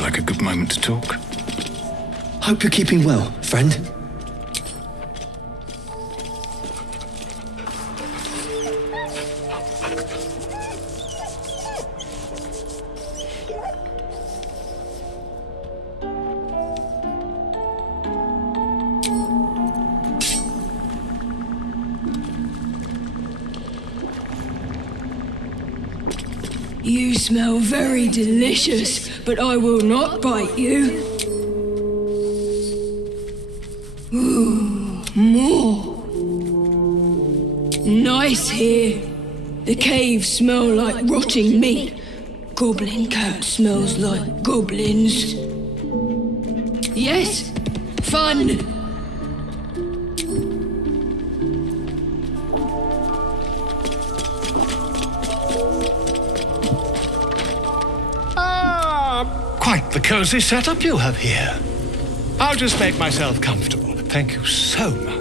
seemed like a good moment to talk. Hope you're keeping well, friend. You smell very delicious, but I will not bite you. Ooh, more. Nice here. The caves smell like rotting meat. Goblin cat smells like goblins. Yes, fun. Quite the cozy setup you have here. I'll just make myself comfortable. Thank you so much.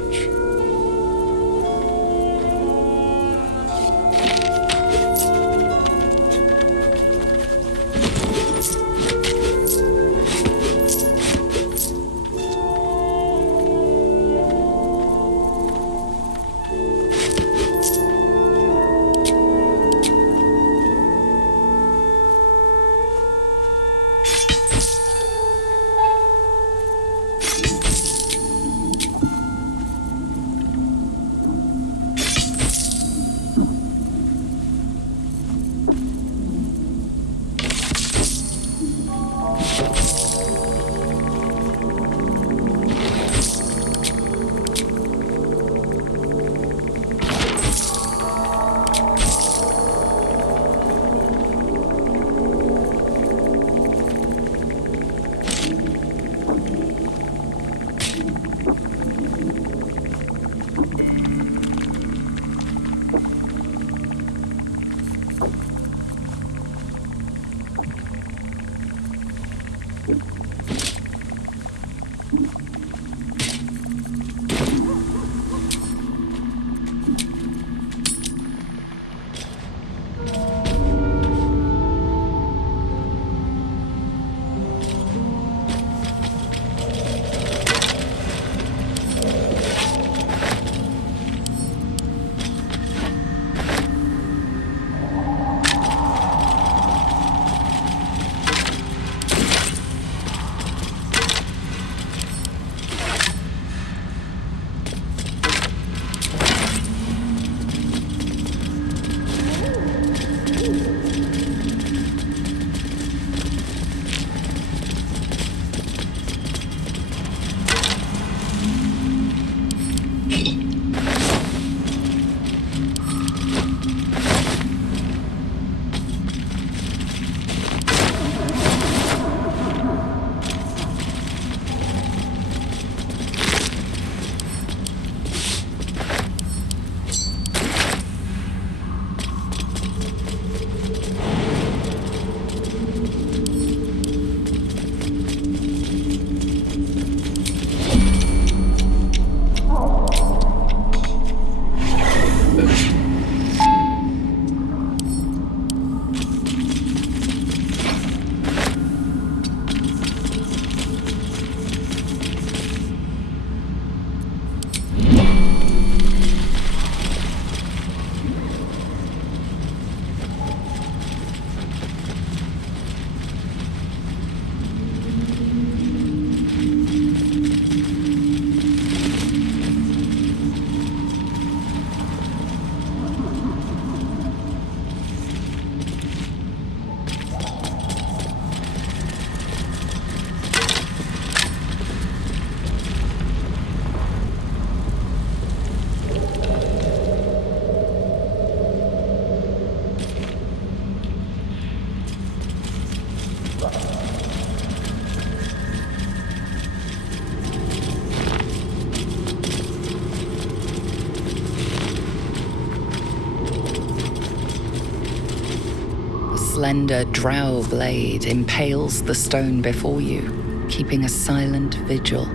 slender drow blade impales the stone before you, keeping a silent vigil.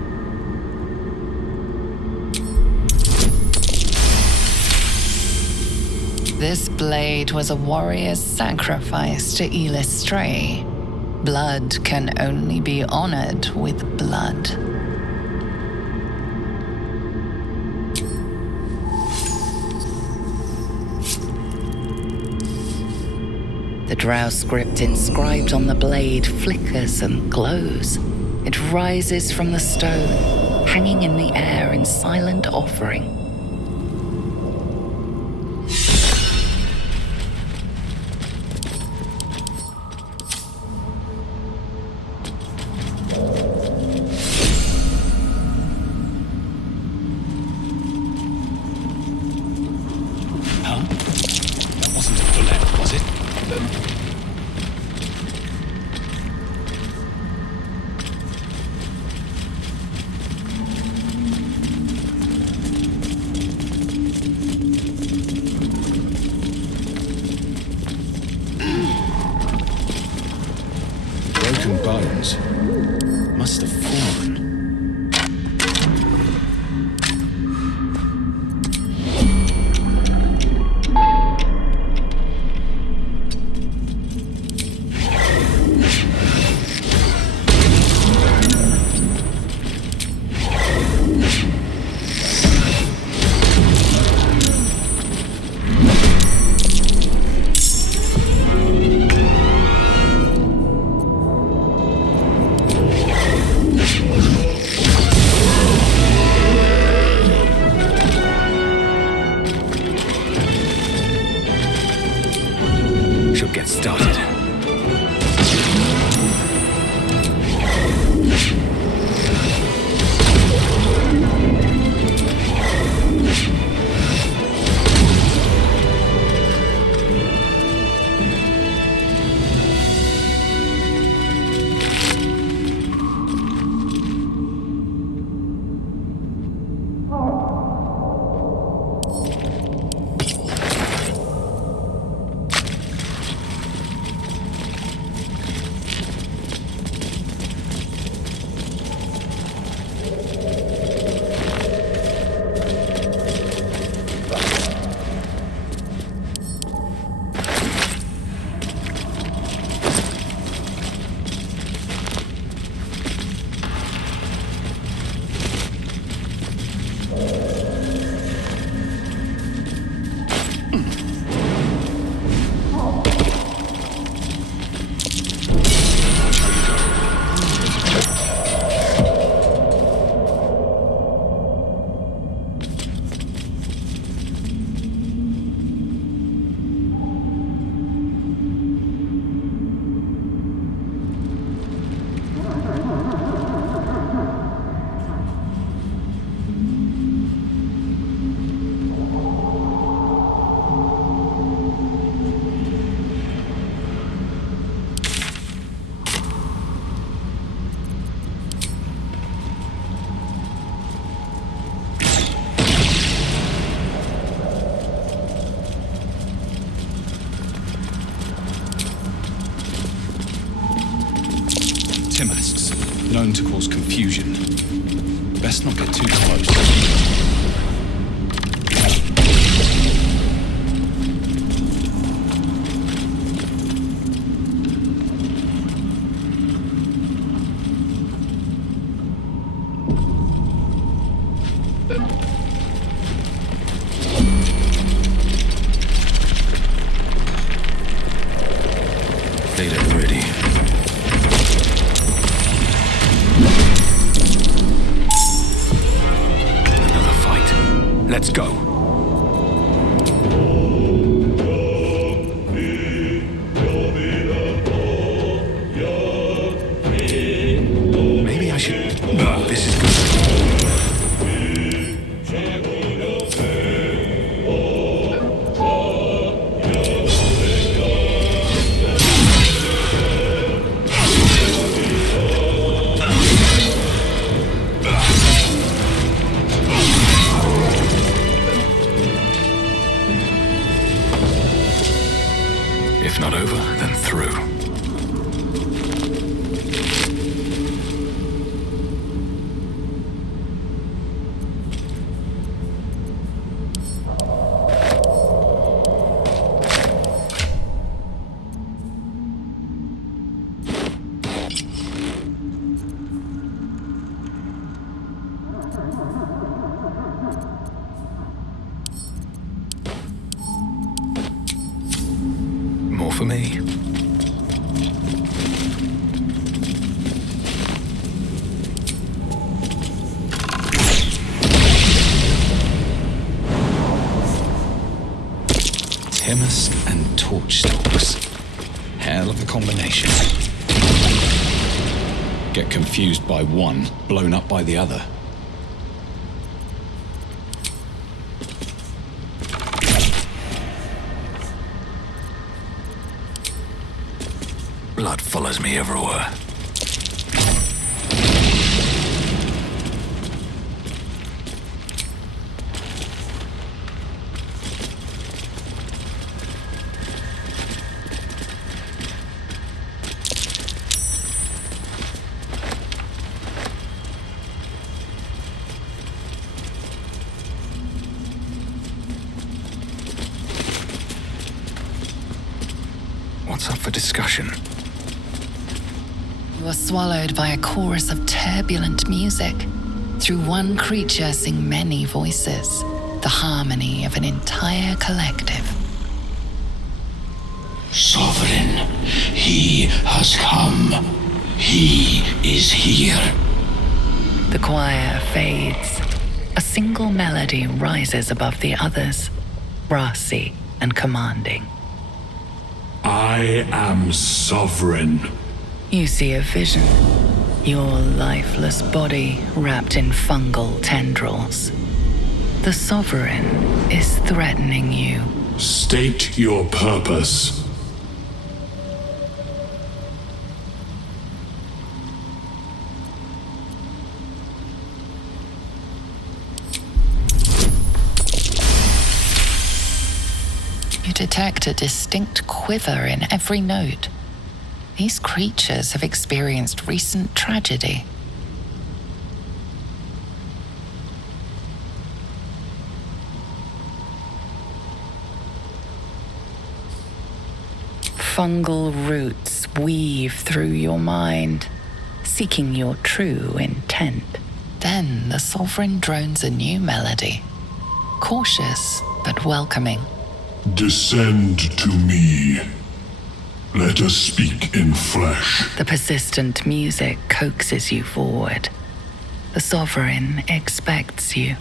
This blade was a warrior's sacrifice to Elistray. Blood can only be honored with blood. The drow script inscribed on the blade flickers and glows. It rises from the stone, hanging in the air in silent offering. Broken bones. Must have fallen. Should get started. Timasks, known to cause confusion. Best not get too close. Data ready. Another fight. Let's go. Maybe I should... this is good. for me. Chemist and torch stalks. Hell of a combination. Get confused by one, blown up by the other. Blood follows me everywhere. What's up for discussion? You are swallowed by a chorus of turbulent music. Through one creature sing many voices, the harmony of an entire collective. Sovereign, he has come. He is here. The choir fades. A single melody rises above the others, brassy and commanding. I am sovereign. You see a vision. Your lifeless body wrapped in fungal tendrils. The Sovereign is threatening you. State your purpose. You detect a distinct quiver in every note. These creatures have experienced recent tragedy. Fungal roots weave through your mind, seeking your true intent. Then the Sovereign drones a new melody, cautious but welcoming. Descend to me. Let us speak in flesh. The persistent music coaxes you forward. The Sovereign expects you.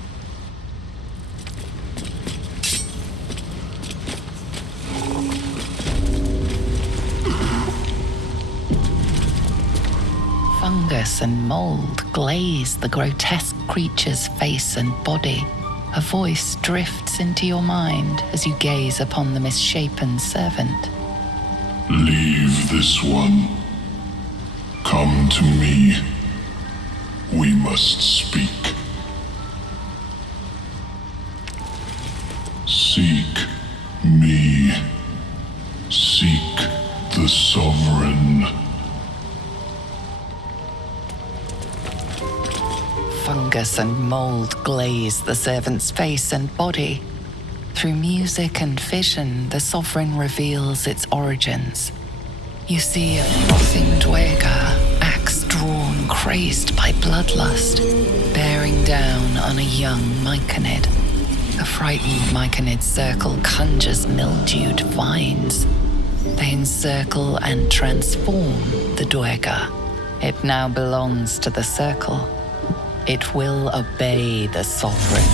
Fungus and mold glaze the grotesque creature's face and body. A voice drifts into your mind as you gaze upon the misshapen servant. Leave this one. Come to me. We must speak. Seek me. Seek the Sovereign. Fungus and mold glaze the servant's face and body. Through music and vision, the Sovereign reveals its origins. You see a frothing Dweger, axe drawn, crazed by bloodlust, bearing down on a young Myconid. The frightened Myconid circle conjures mildewed vines. They encircle and transform the Dweger. It now belongs to the circle. It will obey the Sovereign.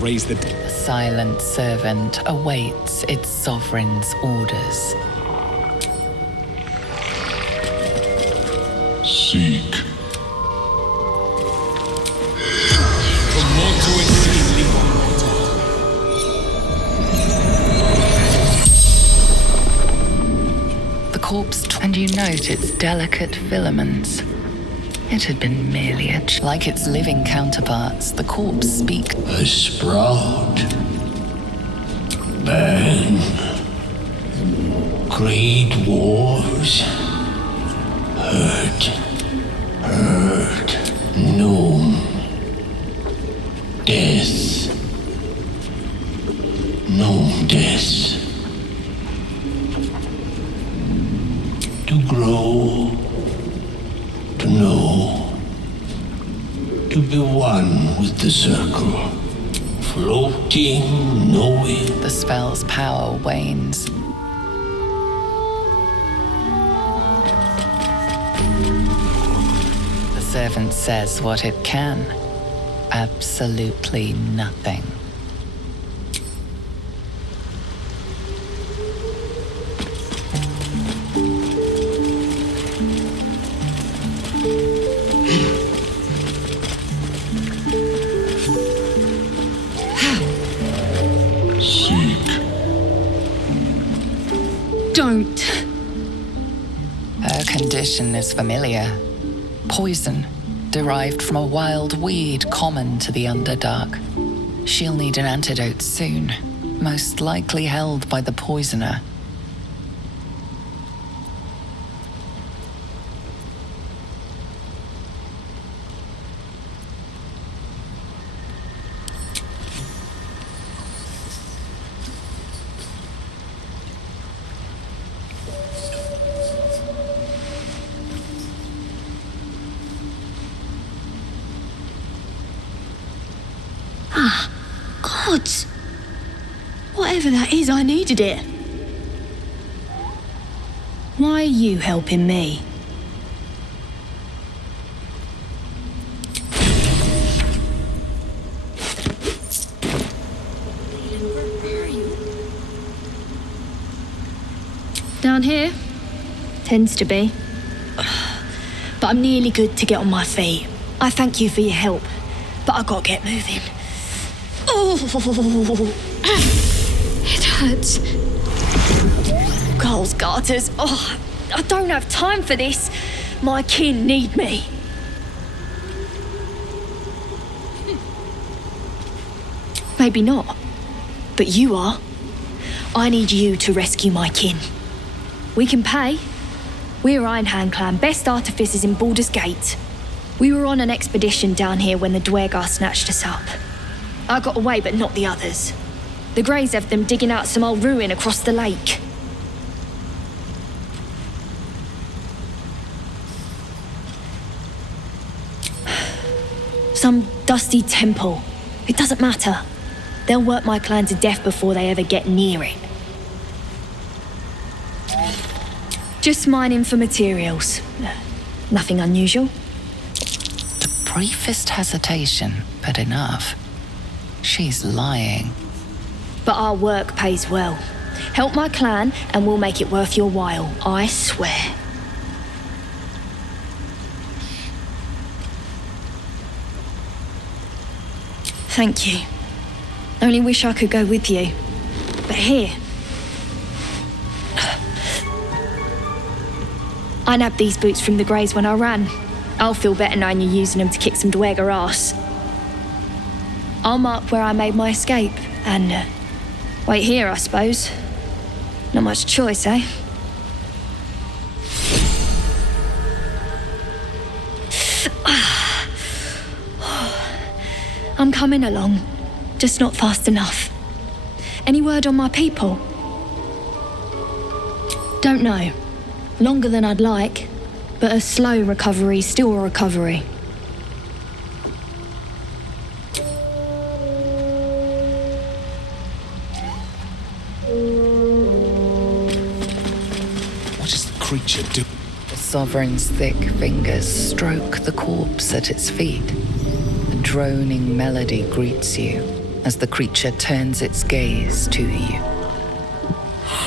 Raise the The silent servant awaits its Sovereign's orders. Seek. The corpse, and you note its delicate filaments. It had been merely like its living counterparts. The corpse speaks. A sprout. Burn. Great wars. Hurt. Noom. Death. Noom death. To grow. To know. To be one with the circle. Floating, knowing. The spell's power wanes. The servant says what it can. Absolutely nothing. Don't. Her condition is familiar. Poison, derived from a wild weed common to the Underdark. She'll need an antidote soon, most likely held by the poisoner. Gods! Whatever that is, I needed it. Why are you helping me? Down here? Tends to be. But I'm nearly good to get on my feet. I thank you for your help, but I gotta get moving. Oh, it hurts. Coles garters. Oh, I don't have time for this. My kin need me. Maybe not, but you are. I need you to rescue my kin. We can pay. We're Ironhand Clan, best artificers in Baldur's Gate. We were on an expedition down here when the Dwergar snatched us up. I got away, but not the others. The Greys have them digging out some old ruin across the lake. Some dusty temple. It doesn't matter. They'll work my clan to death before they ever get near it. Just mining for materials. Nothing unusual. The briefest hesitation, but enough. She's lying. But our work pays well. Help my clan and we'll make it worth your while, I swear. Thank you. Only wish I could go with you. But here. I nabbed these boots from the Greys when I ran. I'll feel better knowing you're using them to kick some Dwergar ass. I'll mark where I made my escape, and wait here, I suppose. Not much choice, eh? I'm coming along, just not fast enough. Any word on my people? Don't know. Longer than I'd like, but a slow recovery's still a recovery. What does the creature do? The Sovereign's thick fingers stroke the corpse at its feet. A droning melody greets you as the creature turns its gaze to you.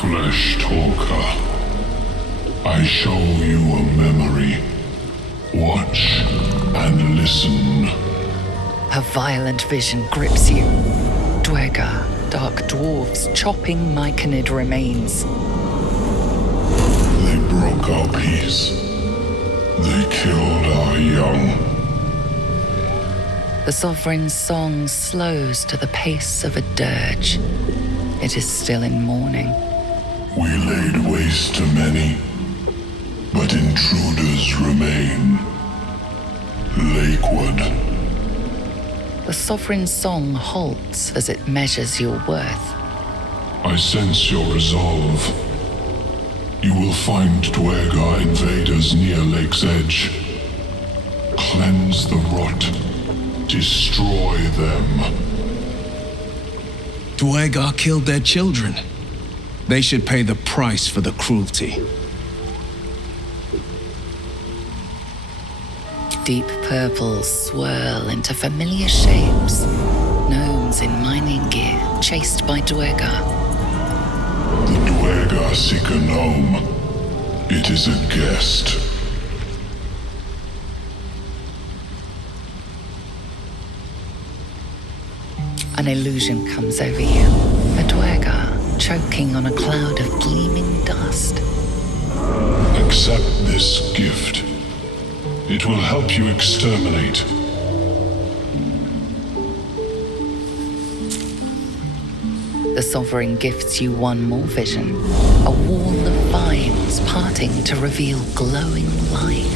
Flesh talker, I show you a memory. Watch and listen. Her violent vision grips you. Dwergar, dark dwarves chopping Myconid remains. They broke our peace. They killed our young. The Sovereign's song slows to the pace of a dirge. It is still in mourning. We laid waste to many, but intruders remain. Lakeward. The Sovereign's song halts as it measures your worth. I sense your resolve. You will find Dwergar invaders near Lake's edge. Cleanse the rot. Destroy them. Duergar killed their children. They should pay the price for the cruelty. Deep purples swirl into familiar shapes. Gnomes in mining gear, chased by Duergar. The Duergar seek a gnome. It is a guest. An illusion comes over you. A Duergar, choking on a cloud of gleaming dust. Accept this gift. It will help you exterminate. The Sovereign gifts you one more vision. A wall of vines parting to reveal glowing light.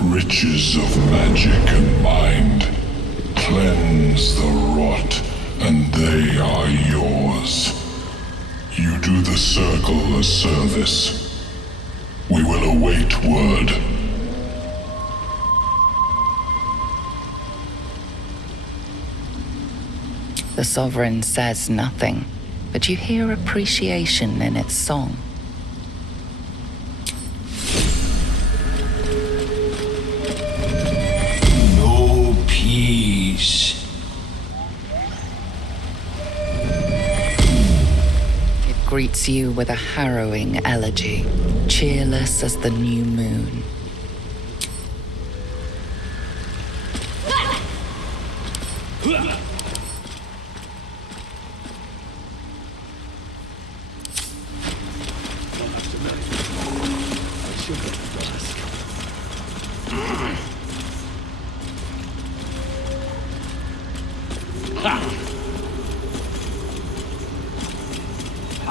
Riches of magic and mind. Cleanse the rot, and they are yours. You do the Circle a service. We will await word. The Sovereign says nothing, but you hear appreciation in its song. No peace. It greets you with a harrowing elegy, cheerless as the new moon.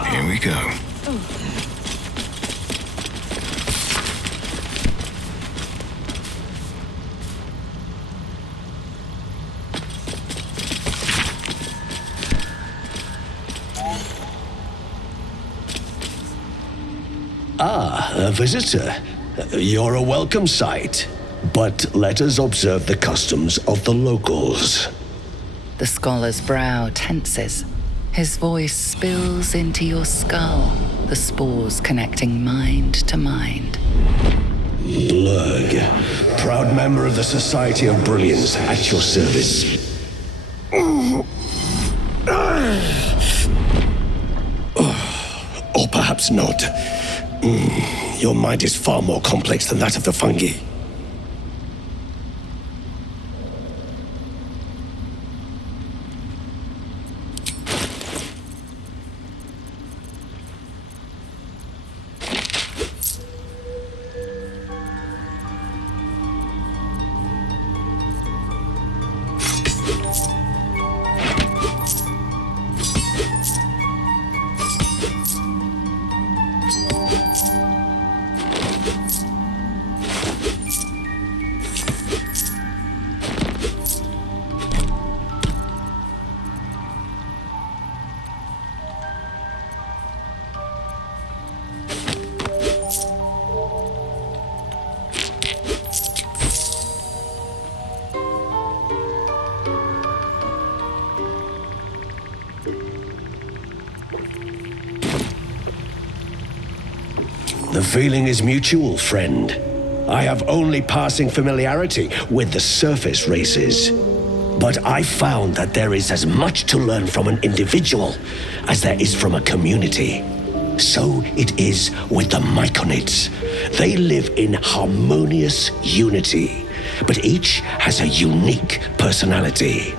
Here we go. A visitor. You're a welcome sight. But let us observe the customs of the locals. The scholar's brow tenses. His voice spills into your skull, the spores connecting mind to mind. Blurg, proud member of the Society of Brilliance, at your service. Or perhaps not. Your mind is far more complex than that of the fungi. The feeling is mutual, friend. I have only passing familiarity with the surface races. But I found that there is as much to learn from an individual as there is from a community. So it is with the Myconids. They live in harmonious unity, but each has a unique personality.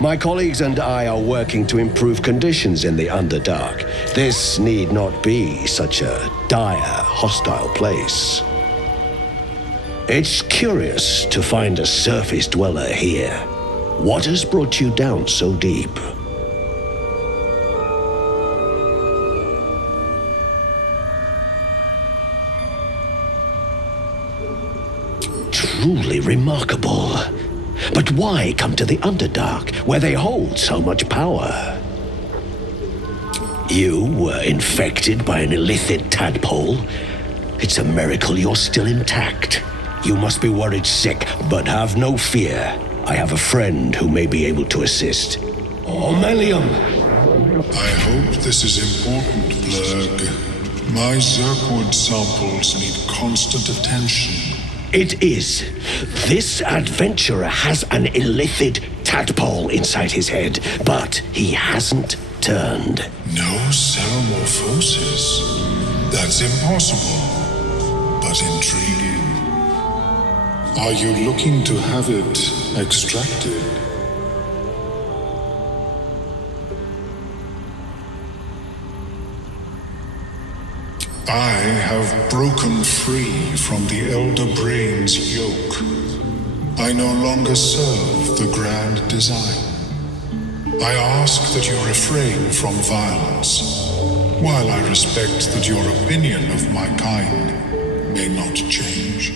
My colleagues and I are working to improve conditions in the Underdark. This need not be such a dire, hostile place. It's curious to find a surface dweller here. What has brought you down so deep? Truly remarkable. But why come to the Underdark, where they hold so much power? You were infected by an illithid tadpole? It's a miracle you're still intact. You must be worried sick, but have no fear. I have a friend who may be able to assist. Omelium! I hope this is important, Blurg. My Zirkwood samples need constant attention. It is. This adventurer has an illithid tadpole inside his head, but he hasn't turned. No ceramorphosis. That's impossible, but intriguing. Are you looking to have it extracted? I have broken free from the Elder Brain's yoke. I no longer serve the grand design. I ask that you refrain from violence, while I respect that your opinion of my kind may not change.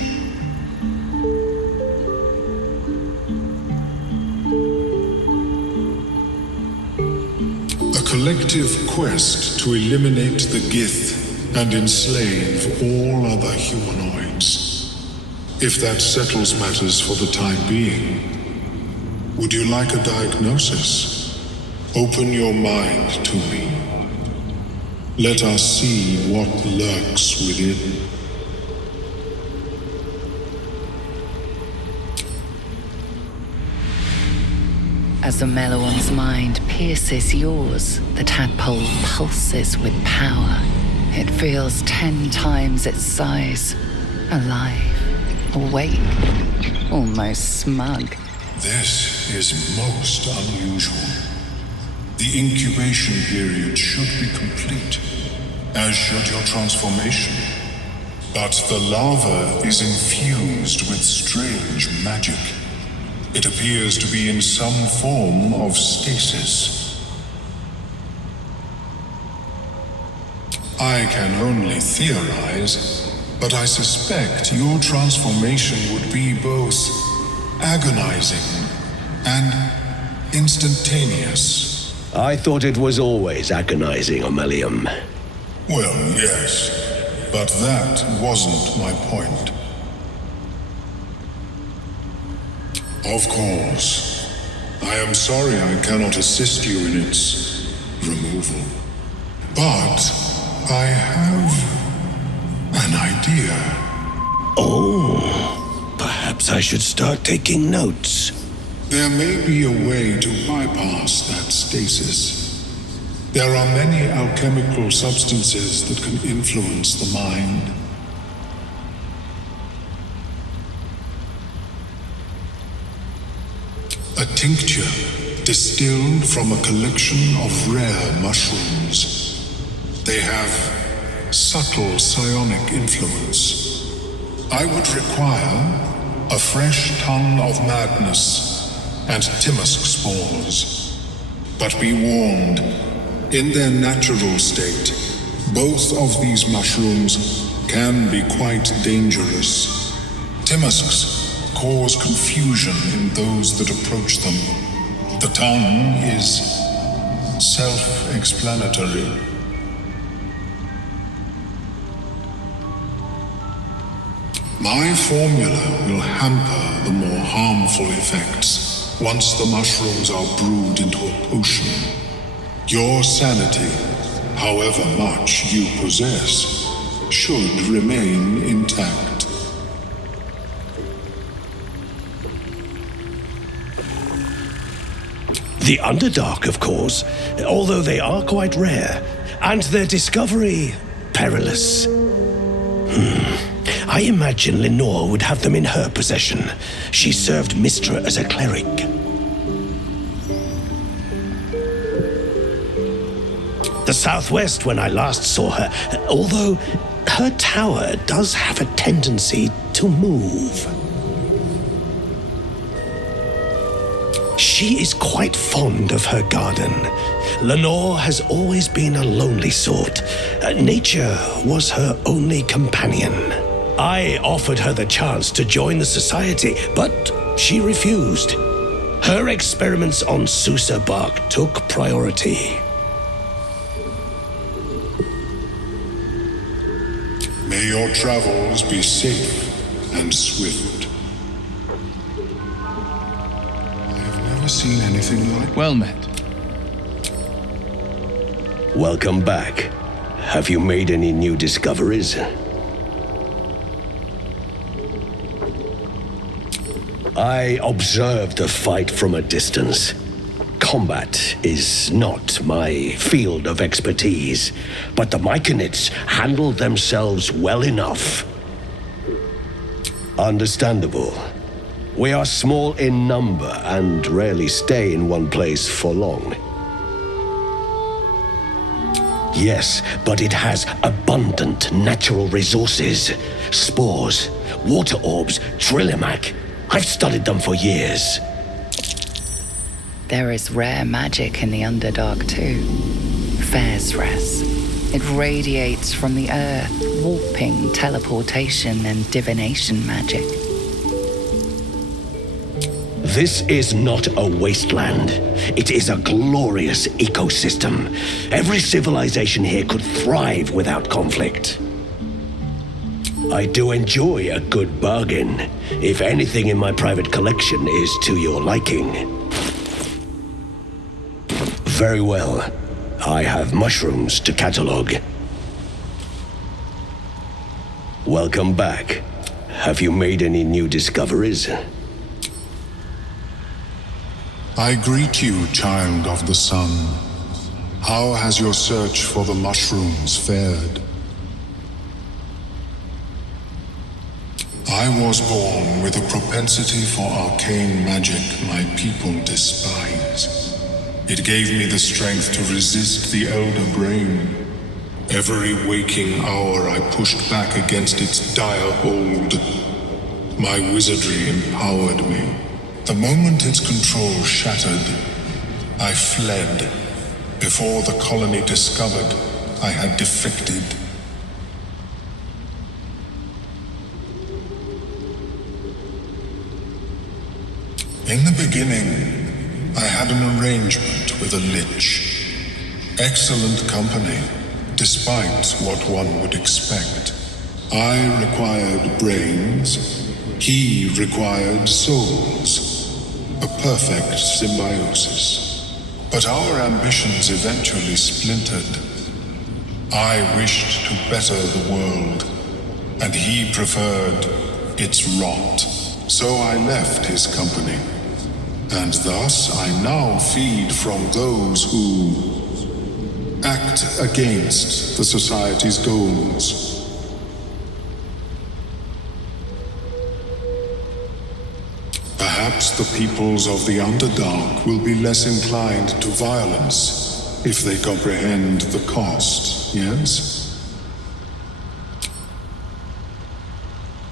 A collective quest to eliminate the Gith and enslave all other humanoids. If that settles matters for the time being, would you like a diagnosis? Open your mind to me. Let us see what lurks within. As the Meloan's mind pierces yours, the tadpole pulses with power. It feels 10 times its size. Alive, awake, almost smug. This is most unusual. The incubation period should be complete, as should your transformation. But the larva is infused with strange magic. It appears to be in some form of stasis. I can only theorize, but I suspect your transformation would be both agonizing and instantaneous. I thought it was always agonizing, Omelium. Well, yes, but that wasn't my point. Of course, I am sorry I cannot assist you in its removal. But I have an idea. Oh, perhaps I should start taking notes. There may be a way to bypass that stasis. There are many alchemical substances that can influence the mind. A tincture distilled from a collection of rare mushrooms. They have subtle psionic influence. I would require a fresh ton of madness and Timusk spores. But be warned, in their natural state, both of these mushrooms can be quite dangerous. Timusks cause confusion in those that approach them. The tongue is self-explanatory. My formula will hamper the more harmful effects once the mushrooms are brewed into a potion. Your sanity, however much you possess, should remain intact. The Underdark, of course, although they are quite rare, and their discovery perilous. I imagine Lenore would have them in her possession. She served Mistra as a cleric. The southwest when I last saw her, although her tower does have a tendency to move. She is quite fond of her garden. Lenore has always been a lonely sort. Nature was her only companion. I offered her the chance to join the society, but she refused. Her experiments on Susa bark took priority. May your travels be safe and swift. I have never seen anything like... Well met. Welcome back. Have you made any new discoveries? I observed the fight from a distance. Combat is not my field of expertise, but the Myconids handled themselves well enough. Understandable. We are small in number and rarely stay in one place for long. Yes, but it has abundant natural resources. Spores, water orbs, Trillimac. I've studied them for years. There is rare magic in the Underdark too. Fairsres. It radiates from the earth, warping, teleportation, and divination magic. This is not a wasteland. It is a glorious ecosystem. Every civilization here could thrive without conflict. I do enjoy a good bargain, if anything in my private collection is to your liking. Very well. I have mushrooms to catalog. Welcome back. Have you made any new discoveries? I greet you, child of the sun. How has your search for the mushrooms fared? I was born with a propensity for arcane magic my people despise. It gave me the strength to resist the elder brain. Every waking hour I pushed back against its dire hold. My wizardry empowered me. The moment its control shattered, I fled. Before the colony discovered I had defected. In the beginning, I had an arrangement with a lich. Excellent company, despite what one would expect. I required brains, he required souls. A perfect symbiosis. But our ambitions eventually splintered. I wished to better the world, and he preferred its rot. So I left his company, and thus I now feed from those who act against the Society's goals. Perhaps the peoples of the Underdark will be less inclined to violence if they comprehend the cost, yes?